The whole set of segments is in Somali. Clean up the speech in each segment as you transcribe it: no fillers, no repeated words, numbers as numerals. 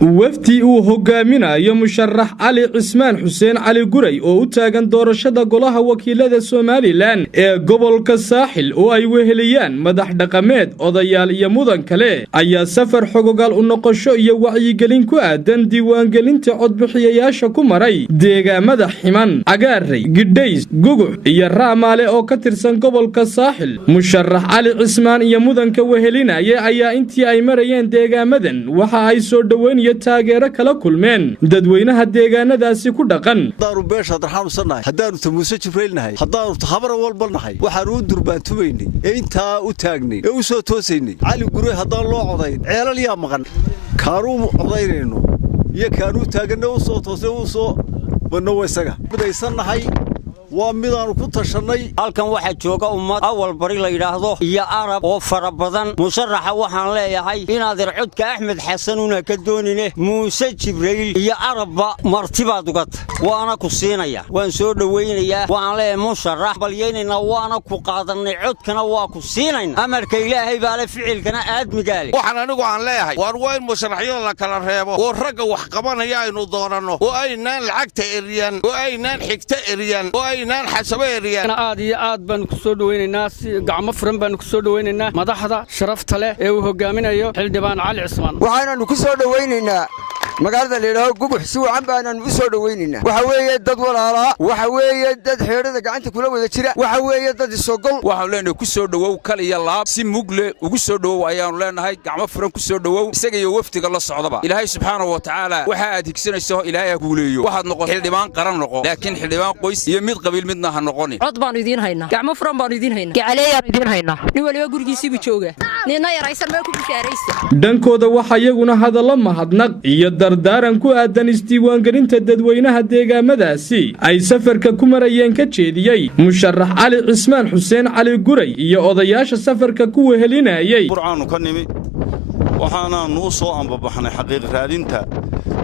wafdi uu hogaaminayo musharax cali cismaan xuseen cali guray oo u taagan doorashada golaha wakiilada Soomaaliland ee gobolka Saaxil oo ay weheliyaan madax dhaqameed odayaal iyo mudan kale ayaa safar xogogaal u noqosho iyo wacyigelin ku aadan diiwaangelinta codbixiyayaasha ku maray deegaamada Ximan, Cagaaray, Gidhays, Gugux iyo Raamaale oo ka tirsan gobolka Saaxil. musharax cali cismaan iyo mudanka wehelinaya ayaa intii ay marayeen deegaamadan waxa ay soo dhaweyn taageero kala kulmeen dadweynaha deegaanadaasi ku dhaqan. daru beesha darxaan sanahay hadaanu tamuuse jifreelnahay hadaanu habar walba nahay waxaan u durbaantumaynay inta u taagnay u soo toosaynay cali guray hadaan loo codayn ceelal yaa maqan kaanu codaynayno iyo kaanu taagna u soo toosay u soo bano isaga midaysannahay waa midaan ku tashanay. halkan waxa jooga ummad awal bari la yiraahdo iyo arab oo fara badan. musharaxa waxaan leeyahay inaad codka Axmed Xasan una ka doonine Muuse Jibriil iyo arabba martibaad ugat waana ku siinaya waan soo dhaweynaya waan leeyahay musharax balyeynina waana ku qaadanay codkana waa ku siinayna amarka Ilaahay baa la ficilkana aadmigaale. waxaan anigu aan leeyahay war weyn musharaxyada la kala reebo oo ragga wax qabanaya aynu doonano oo aynaan lacagta eriyan oo aynaan xigta eriyan أنا آدي آد بان كسودو وين الناس قام فرن بان كسودو وين الناس مدحضة شرفت له وهجامين أيوه حلدبان علي عثمان وحنا نكسودو وين الناس مقالة اللي له جوب حسوا عم بأن نسودو وين الناس وحوي يدد ولا لا وحوي يدد حيرة قعنت كله وذا شراء وحوي يدد السوقل وحولنا كسودو وكل يلا سموجل وكسودو أيام لنا هاي قام فرن كسودو سجى يوفتق الله الصعبة إلهي سبحانه وتعالى وحد يكسر السه إلهي يقولي واحد نقول حلدبان قرن نقول لكن حلدبان قويس يمد قبيل مدنا هالنقوني عضبان يدين هينا قام فرن بان يدين هينا كعليا يدين هينا نقول يقول جيسي بتشوجه نينا يا رئيس ما يكون بشاريس dhankooda waxa iyaguna hadallo mahadnaq iyo dardaaran ku aadan isdiiwaangelinta dadweynaha deegaamadaasi ay safarka ku marayeen ka jeediyay musharax cali cismaan xuseen cali guray iyo odayaasha safarka ku wehelinayay. qur'aanu ka nimi waxaana noo soo ambabaxnay xaqiiq raadinta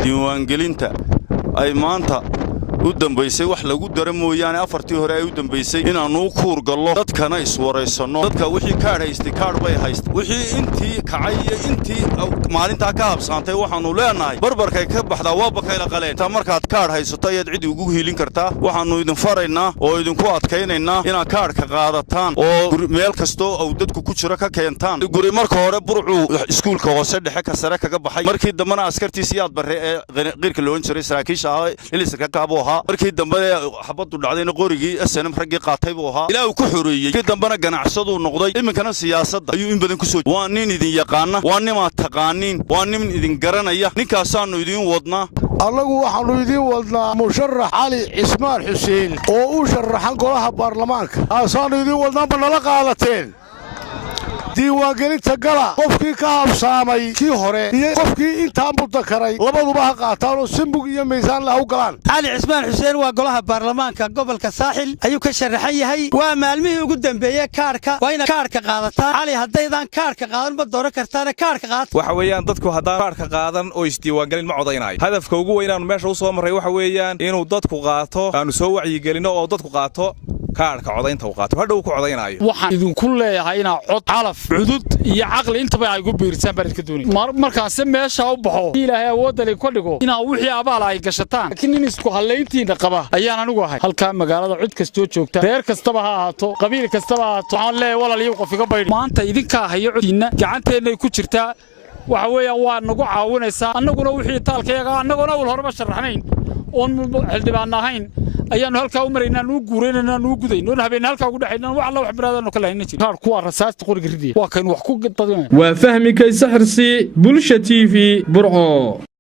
diiwaangelinta ay maanta u dambaysay wax lagu dareemoyaan afartii hore ay u dambaysay inaanu kuur gallo dadkana iswareysano dadka wixii kaad haystay kaad bay haystay wixii intii kacay iyo intii maalinta ka habsaantay waxaanu leenahay barbarkay ka baxdaa waa bakayla qaleen ta markaad kaad haysato ayaad cid ugu hiilin kartaa waxaanu idin faraynaa oo idinku adkaynaynaa inaad kaadka qaadataan oo meel kasto oo dadku ku jira ka keentaan guri marka hore burcu iskuulka hoose dhexe ka sare kaga baxay markii dambana askartiisiyaad bare ee qirka loo jiray saraakiisha iliska ka abo markii dambe xabadu dhacdayna qorigii SNM raggii qaatay buu ahaa ilaa uu ku xoreeyay kii dambana ganacsadu noqday iminkana siyaasadda ayuu in badan ku soo waa nin idin yaqaana waa nin ma taqaanin waa nin idin garanaya ninkaasaanu idin wadnaa allagu waxaanu idin wadnaa musharax cali cismaan xuseen oo u sharaxan golaha baarlamaanka aasaanu idin wadnaa banala qaadateen diiwaangelinta gala qofkii ka habsaamay kii hore iyo qofkii inta muddo karay labaduba ha qaataan oo simbug iyo miisaan la u galaan. cali cismaan xuseen waa golaha baarlamaanka gobolka Saaxil ayuu ka sharaxan yahay waa maalmihii ugu dambeeyay kaarka waa in kaarka qaadataan cali hadaydan kaarka qaadan ma dooran kartaan kaarka qaad waxa weeyaan dadku hadaan kaarka qaadan oo isdiiwaangelin ma codaynayo hadafka ugu weyn aan meesha u soo maray waxa weeyaan inuu dadku qaato aanu soo wacyigelino oo dadku qaato kaarka codaynta uu qaato hadhow ku codaynayo waxaan idinku leeyahay inaa cod calaf cudud iyo aqli intaba ay ugu biirsan barid ka doonay markaas meesha u baxo ilaahay awood leh ku dhigo inaa wixii abaal ay gashataan laakiin in isku haleyntiina qaba ayaan anigu ahay halka magaalada cid kasto joogta reer kastaba ha ahaato qabiil kastaba ha ahaato waxaan leeyahay walaaliyo qof iga baydh maanta idinka hayo codina gacanteena ku jirtaa waxa weeyaan waa nagu caawinaysaa annaguna wixii taalkayaga annaguna wal horba sharaxnayn oon xildhibaan ahayn ayaanu halka u maraynaa nuu guureynaa nuu gudayno habeen halka ugu dhaxaynaa wax la wax baraadano kala hayna jir kaar kuwa rasaasta qoriga ridiya waa kan wax ku dadweynaha waa fahmi kay saxirsi bulsha TV burco.